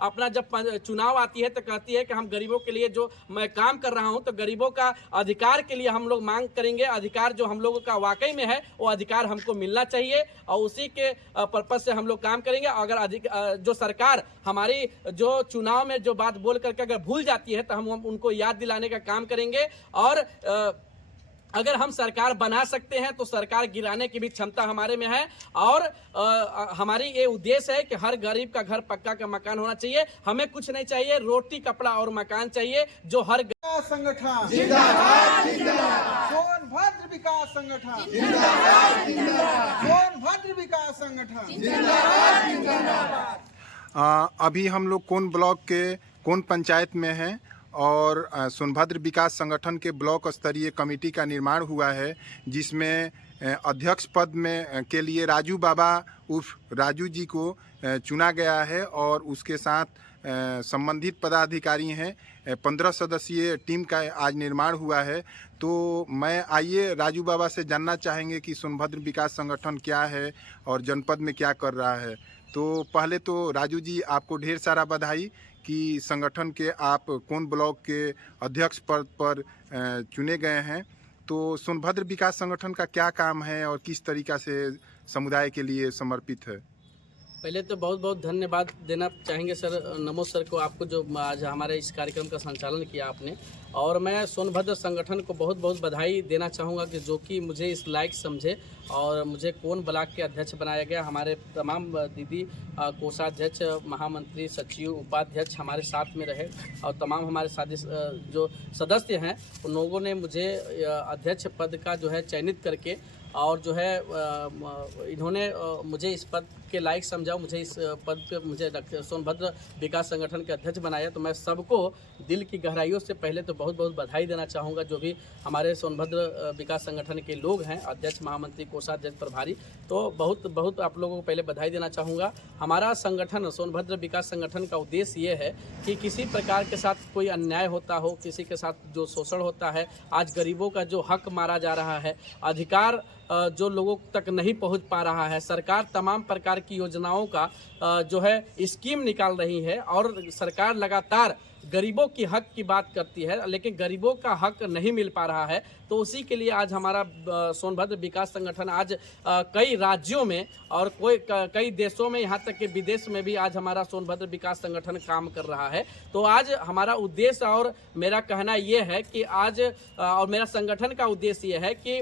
अपना जब चुनाव आती है तो कहती है कि हम गरीबों के लिए जो मैं काम कर रहा हूं, तो गरीबों का अधिकार के लिए हम लोग मांग करेंगे। अधिकार जो हम लोगों का वाकई में है वो अधिकार हमको मिलना चाहिए और उसी के पर्पज से हम लोग काम करेंगे। अगर जो सरकार हमारी जो चुनाव में जो बात बोल करके अगर भूल जाती है तो हम उनको याद दिलाने का काम करेंगे। और अगर हम सरकार बना सकते हैं तो सरकार गिराने की भी क्षमता हमारे में है। और हमारी ये उद्देश्य है कि हर गरीब का घर पक्का का मकान होना चाहिए। हमें कुछ नहीं चाहिए, रोटी कपड़ा और मकान चाहिए जो हर संगठन जिंदाबाद, जिंदाबाद। सोनभद्र विकास संगठन जिंदाबाद, जिंदाबाद। सोनभद्र विकास संगठन जिंदाबाद, जिंदाबाद। अभी हम लोग कौन ब्लॉक के कौन पंचायत में हैं और सोनभद्र विकास संगठन के ब्लॉक स्तरीय कमेटी का निर्माण हुआ है, जिसमें अध्यक्ष पद में के लिए राजू बाबा उर्फ राजू जी को चुना गया है और उसके साथ संबंधित पदाधिकारी हैं। 15 सदस्यीय टीम का आज निर्माण हुआ है। तो मैं आइए राजू बाबा से जानना चाहेंगे कि सोनभद्र विकास संगठन क्या है और जनपद में क्या कर रहा है। तो पहले तो राजू जी, आपको ढेर सारा बधाई कि संगठन के आप कौन ब्लॉक के अध्यक्ष पद पर चुने गए हैं। तो सोनभद्र विकास संगठन का क्या काम है और किस तरीक़ा से समुदाय के लिए समर्पित है? पहले तो बहुत बहुत धन्यवाद देना चाहेंगे सर, नमो सर को, आपको जो आज हमारे इस कार्यक्रम का संचालन किया आपने। और मैं सोनभद्र संगठन को बहुत बहुत बधाई देना चाहूँगा कि जो कि मुझे इस लायक समझे और मुझे कौन ब्लॉक के अध्यक्ष बनाया गया। हमारे तमाम दीदी कोषाध्यक्ष, महामंत्री, सचिव, उपाध्यक्ष हमारे साथ में रहे और तमाम हमारे साथी जो सदस्य हैं उन लोगों ने मुझे अध्यक्ष पद का जो है चयनित करके और जो है इन्होंने मुझे इस पद के लायक समझा, मुझे इस पद पे मुझे सोनभद्र विकास संगठन के अध्यक्ष बनाया। तो मैं सबको दिल की गहराइयों से पहले तो बहुत बहुत बधाई देना चाहूँगा, जो भी हमारे सोनभद्र विकास संगठन के लोग हैं, अध्यक्ष, महामंत्री, कोषाध्यक्ष, प्रभारी। तो बहुत बहुत आप लोगों को पहले बधाई देना चाहूँगा। हमारा संगठन सोनभद्र विकास संगठन का उद्देश्य ये है कि किसी प्रकार के साथ कोई अन्याय होता हो, किसी के साथ जो शोषण होता है, आज गरीबों का जो हक मारा जा रहा है, अधिकार जो लोगों तक नहीं पहुंच पा रहा है, सरकार तमाम प्रकार की योजनाओं का जो है स्कीम निकाल रही है और सरकार लगातार गरीबों की हक की बात करती है, लेकिन गरीबों का हक नहीं मिल पा रहा है। तो उसी के लिए आज हमारा सोनभद्र विकास संगठन आज कई राज्यों में और कई देशों में, यहाँ तक कि विदेश में भी आज हमारा सोनभद्र विकास संगठन काम कर रहा है। तो आज हमारा उद्देश्य और मेरा कहना ये है कि आज और मेरा संगठन का उद्देश्य ये है कि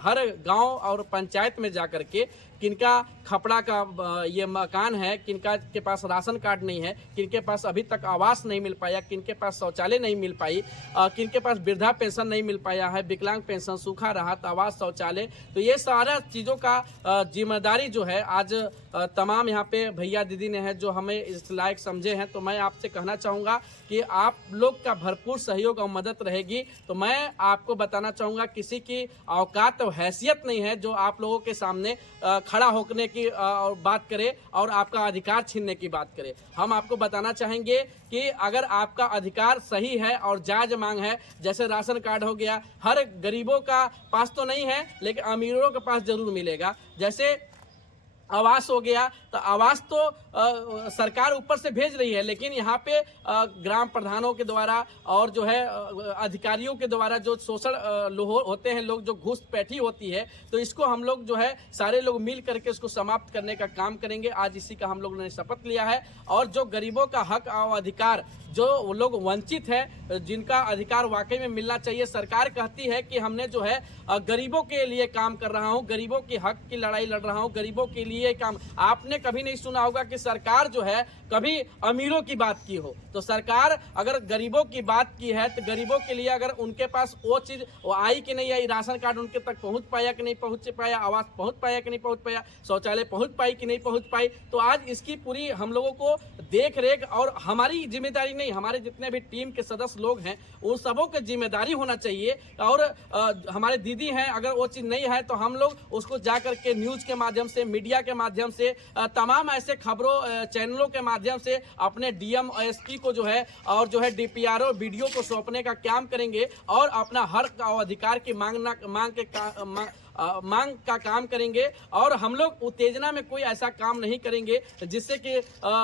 हर गांव और पंचायत में जाकर के किनका खपड़ा का ये मकान है, किनका के पास राशन कार्ड नहीं है, किनके पास अभी तक आवास नहीं मिल पाया, किनके पास शौचालय नहीं मिल पाई, किनके पास वृद्धा पेंशन नहीं मिल पाया है, विकलांग पेंशन, सूखा राहत, आवास, शौचालय, तो ये सारा चीज़ों का जिम्मेदारी जो है आज तमाम यहाँ पे भैया दीदी ने है जो हमें इस लायक समझे हैं। तो मैं आपसे कहना चाहूँगा कि आप लोग का भरपूर सहयोग और मदद रहेगी। तो मैं आपको बताना चाहूँगा, किसी की औकात और हैसियत नहीं है जो आप लोगों के सामने खड़ा होने की बात करे और आपका अधिकार छीनने की बात करे। हम आपको बताना चाहेंगे कि अगर आपका अधिकार सही है और जायज मांग है, जैसे राशन कार्ड हो गया, हर गरीबों का पास तो नहीं है लेकिन अमीरों के पास जरूर मिलेगा। जैसे आवास हो गया, तो आवास तो सरकार ऊपर से भेज रही है, लेकिन यहाँ पे ग्राम प्रधानों के द्वारा और जो है अधिकारियों के द्वारा जो शोषण होते हैं लोग, जो घूस पैठी होती है, तो इसको हम लोग जो है सारे लोग मिल करके इसको समाप्त करने का काम करेंगे। आज इसी का हम लोगों ने शपथ लिया है। और जो गरीबों का हक और अधिकार, जो लोग वंचित है, जिनका अधिकार वाकई में मिलना चाहिए, सरकार कहती है कि हमने जो है गरीबों के लिए काम कर रहा हूँ, गरीबों के हक की लड़ाई लड़ रहा हूँ, गरीबों के लिए काम। आपने कभी नहीं सुना होगा कि सरकार जो है कभी अमीरों की बात की हो। तो सरकार अगर गरीबों की बात की है तो गरीबों के लिए अगर उनके पास वो चीज वो आई कि नहीं आई, राशन कार्ड उनके तक पहुंच पाया कि नहीं पहुंच पाया, आवास पहुंच पाया कि नहीं पहुंच पाया, शौचालय पहुंच पाई कि नहीं पहुंच पाई, तो आज इसकी पूरी हम लोगों को देख रेख और हमारी जिम्मेदारी नहीं, हमारे जितने भी टीम के सदस्य लोग हैं उन सबों की जिम्मेदारी होना चाहिए। और हमारे दीदी हैं, अगर वो चीज नहीं है तो हम लोग उसको जाकर के न्यूज के माध्यम से, मीडिया के माध्यम से, तमाम ऐसे खबरों चैनलों के माध्यम से अपने डीएम और एसपी को जो है और जो है डीपीआरओ वीडियो को सौंपने का काम करेंगे और अपना हक और अधिकार की मांग मांग का काम करेंगे और हम लोग उत्तेजना में कोई ऐसा काम नहीं करेंगे जिससे कि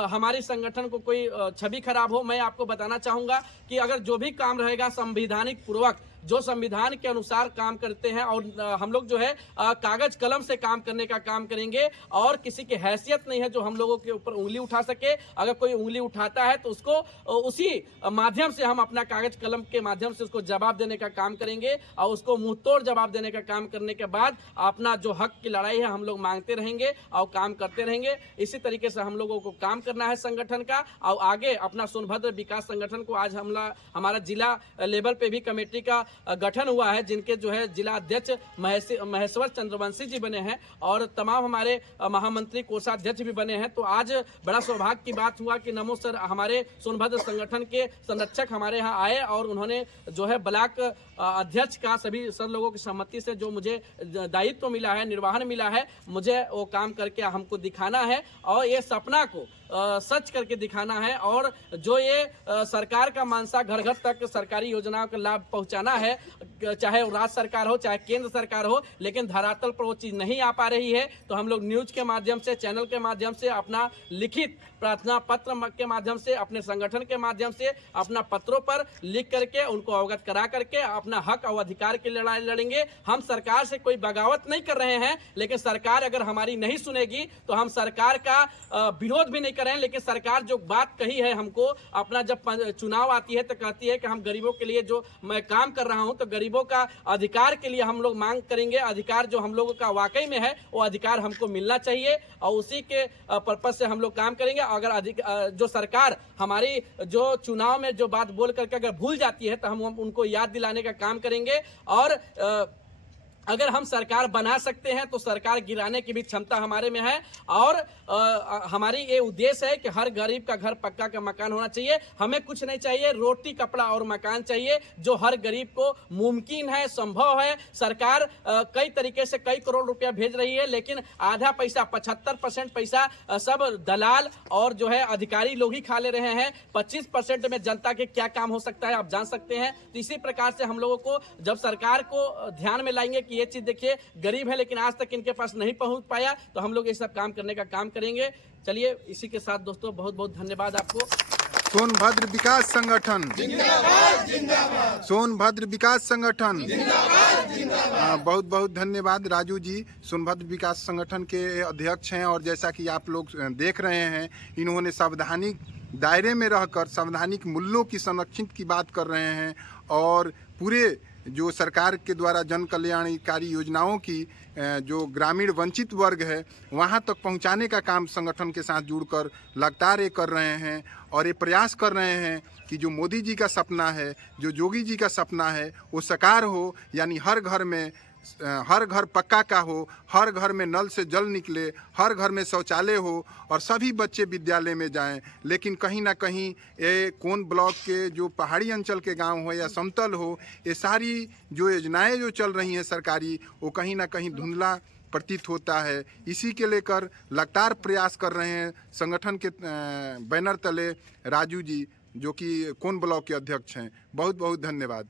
हमारे संगठन को कोई छवि खराब हो। मैं आपको बताना चाहूँगा कि अगर जो भी काम रहेगा संवैधानिक पूर्वक, जो संविधान के अनुसार काम करते हैं और हम लोग जो है कागज कलम से काम करने का काम करेंगे और किसी की हैसियत नहीं है जो हम लोगों के ऊपर उंगली उठा सके। अगर कोई उंगली उठाता है तो उसको उसी माध्यम से हम अपना कागज कलम के माध्यम से उसको जवाब देने का काम करेंगे और उसको मुंह तोड़ जवाब देने का काम करने के बाद अपना जो हक की लड़ाई है हम लोग मांगते रहेंगे और काम करते रहेंगे। इसी तरीके से हम लोगों को काम करना है संगठन का और आगे अपना सोनभद्र विकास संगठन को आज हमारा जिला लेवल पे भी कमेटी का गठन हुआ है, जिनके जो है जिला अध्यक्ष महेश्वर चंद्रवंशी जी बने हैं और तमाम हमारे महामंत्री कोषाध्यक्ष भी बने हैं। तो आज बड़ा सौभाग्य की बात हुआ कि नमो सर हमारे सोनभद्र संगठन के संरक्षक हमारे यहाँ आए और उन्होंने जो है ब्लॉक अध्यक्ष का सभी सर लोगों की सहमति से जो मुझे दायित्व मिला है, निर्वहन मिला है, मुझे वो काम करके हमको दिखाना है और ये सपना को सच करके दिखाना है। और जो ये सरकार का मानसा घर घर तक सरकारी योजनाओं का लाभ पहुंचाना है, चाहे वो राज्य सरकार हो चाहे केंद्र सरकार हो, लेकिन धरातल पर वो चीज़ नहीं आ पा रही है। तो हम लोग न्यूज के माध्यम से, चैनल के माध्यम से, अपना लिखित प्रार्थना पत्र के माध्यम से, अपने संगठन के माध्यम से, अपना पत्रों पर लिख करके उनको अवगत करा करके अपना हक और अधिकार की लड़ाई लड़ेंगे। हम सरकार से कोई बगावत नहीं कर रहे हैं, लेकिन सरकार अगर हमारी नहीं सुनेगी तो हम सरकार का विरोध भी नहीं कर रहे हैं। लेकिन सरकार जो बात कही है हमको, अपना जब चुनाव आती है तो कहती है कि हम गरीबों के लिए जो मैं काम कर रहा हूं तो गरीबों का अधिकार के लिए हम लोग मांग करेंगे। अधिकार जो हम लोगों का वाकई में है वो अधिकार हमको मिलना चाहिए और उसी के पर्पज से हम लोग काम करेंगे। अगर जो सरकार हमारी जो चुनाव में जो बात बोल करके अगर भूल जाती है तो हम उनको याद दिलाने का काम करेंगे। और अगर हम सरकार बना सकते हैं तो सरकार गिराने की भी क्षमता हमारे में है। और हमारी ये उद्देश्य है कि हर गरीब का घर पक्का का मकान होना चाहिए। हमें कुछ नहीं चाहिए, रोटी कपड़ा और मकान चाहिए जो हर गरीब को मुमकिन है, संभव है। सरकार कई तरीके से कई करोड़ रुपया भेज रही है, लेकिन आधा पैसा 75% पैसा सब दलाल और जो है अधिकारी लोग ही खा ले रहे हैं। 25% में जनता के क्या काम हो सकता है आप जान सकते हैं। तो इसी प्रकार से हम लोगों को जब सरकार को ध्यान में लाएंगे कि ये चीज देखिए गरीब है लेकिन आज तक इनके पास नहीं पहुंच पाया, तो हम लोग ये सब काम करने का काम करेंगे। चलिए इसी के साथ दोस्तों बहुत बहुत धन्यवाद आपको। सोनभद्र विकास संगठन जिंदाबाद, जिंदाबाद। सोनभद्र विकास संगठन जिंदाबाद, जिंदाबाद। बहुत बहुत धन्यवाद राजू जी, सोनभद्र विकास संगठन के अध्यक्ष हैं। और जैसा कि आप लोग देख रहे हैं, इन्होंने संवैधानिक दायरे में रहकर संवैधानिक मूल्यों की संरक्षित की बात कर रहे हैं और पूरे जो सरकार के द्वारा जन कल्याणकारी योजनाओं की जो ग्रामीण वंचित वर्ग है वहां तक पहुंचाने का काम संगठन के साथ जुड़कर लगातार ये कर रहे हैं। और ये प्रयास कर रहे हैं कि जो मोदी जी का सपना है, जो योगी जी का सपना है, वो साकार हो। यानी हर घर पक्का का हो, हर घर में नल से जल निकले, हर घर में शौचालय हो और सभी बच्चे विद्यालय में जाएं। लेकिन कहीं ना कहीं ये कोन ब्लॉक के जो पहाड़ी अंचल के गांव हो या समतल हो, ये सारी जो योजनाएं जो चल रही हैं सरकारी, वो कहीं ना कहीं धुंधला प्रतीत होता है। इसी के लेकर लगातार प्रयास कर रहे हैं संगठन के बैनर तले राजू जी, जो कि कोन ब्लॉक के अध्यक्ष हैं। बहुत बहुत धन्यवाद।